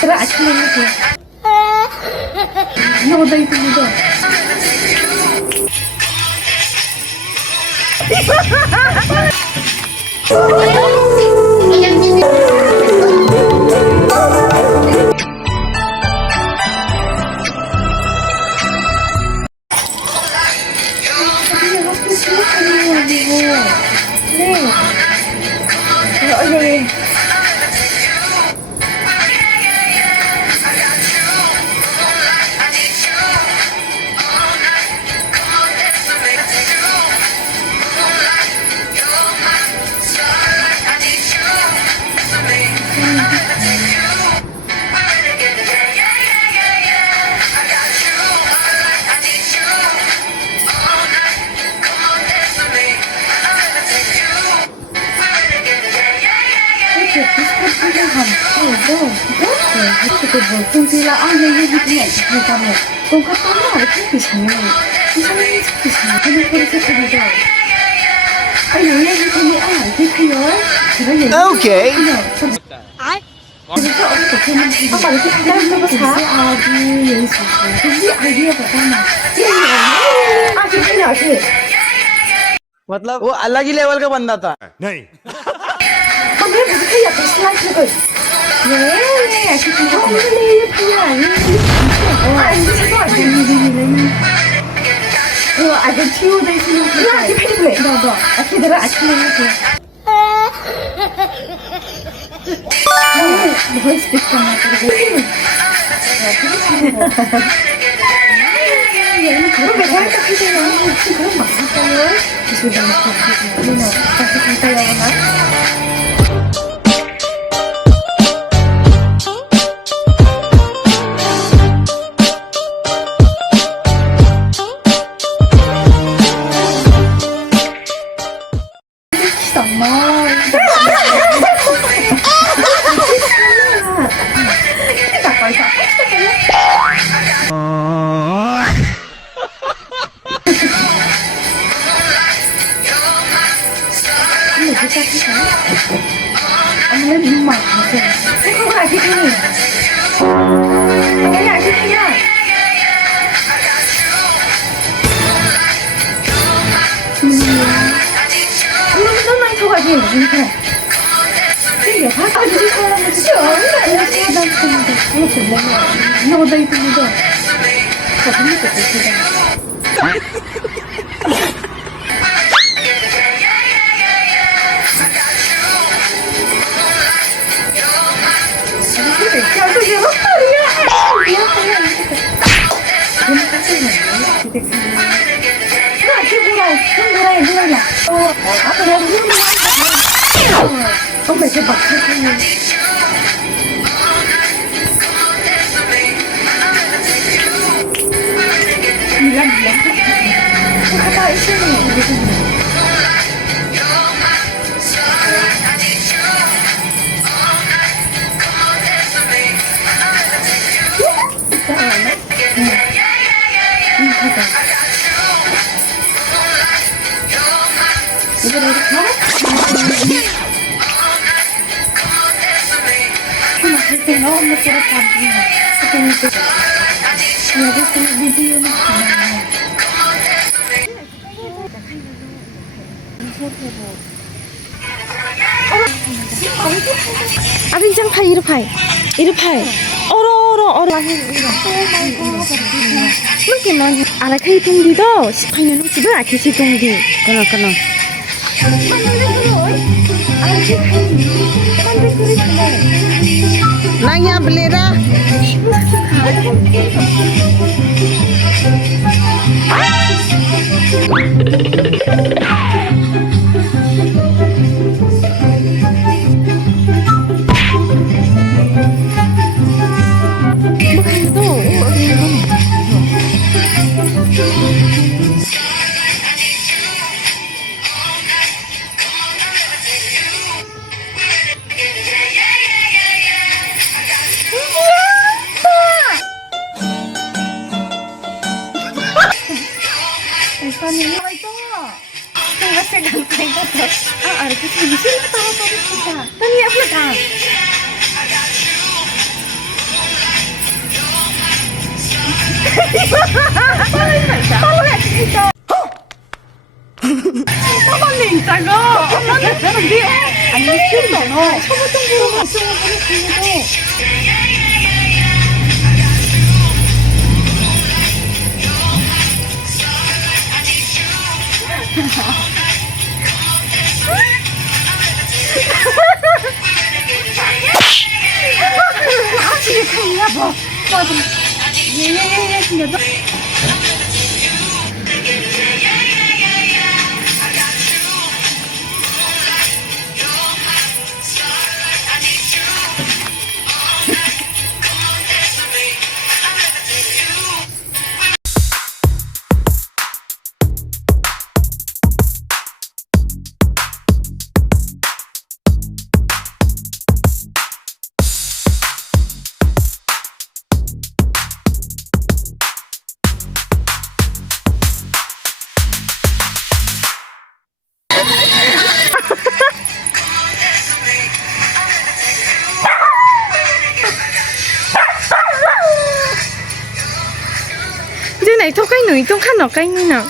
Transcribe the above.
Tara, action lang ito. Ano ba ito nito? 공기가 얘기해 그다음에 똑같다면 어떻게 생각해? 이상하게 생각해. 근데 그렇게 생각해. 얘기 때문에 어떻게 해요? 제가 Okay. 그래서 어떻게 하면 이렇게 기다리는 거 다? 예수. 우리 아이디어가 나. 진짜 아시. मतलब वो अलग ही लेवल का बंदा था। नहीं। 왜 그렇게 약간 슬라이드가 왜? 아직 그거 없는데 그게 아니야. 이거 잠깐만. 아직 치우돼 있는 거. 아직 필요해. 너. 아기들아 아침에 해. 뭐 스피커 나가고. 얘는 그런 거 살짝 해줘요. 혹시 그런 거 없을까요? 기술 너무 좋고. 누나, 다시 갈까요? 오늘 눈만 보세요. 생각을 아시더니 아니 아시더니요. 너무 많이 쳐가지 이렇게. 이게 바꿔주지 사람은 정말 대단한데 그렇게 뭐냐 너다 이쁜데 저 재밌게 보시다. không phải cho bật thôi. Mình làm gì lắm. Không có ý chứ mình. 너무 그렇다니. 여기서 비디오는 아들 좀 파 이리 파이 얼어 이렇게 막 아라카이 동기도 시파이는 집을 아키시 동기 그럼 Nanya belera. 사만네 있다고. 사만네 근데 아니 키운다 너. 초보정보로만 키워보는 친구도. 아직이 큰일이야 뭐. 맞아. 예예예예 생겨서. Dưới này thôi cái nữ tôi khăn ở cái như nào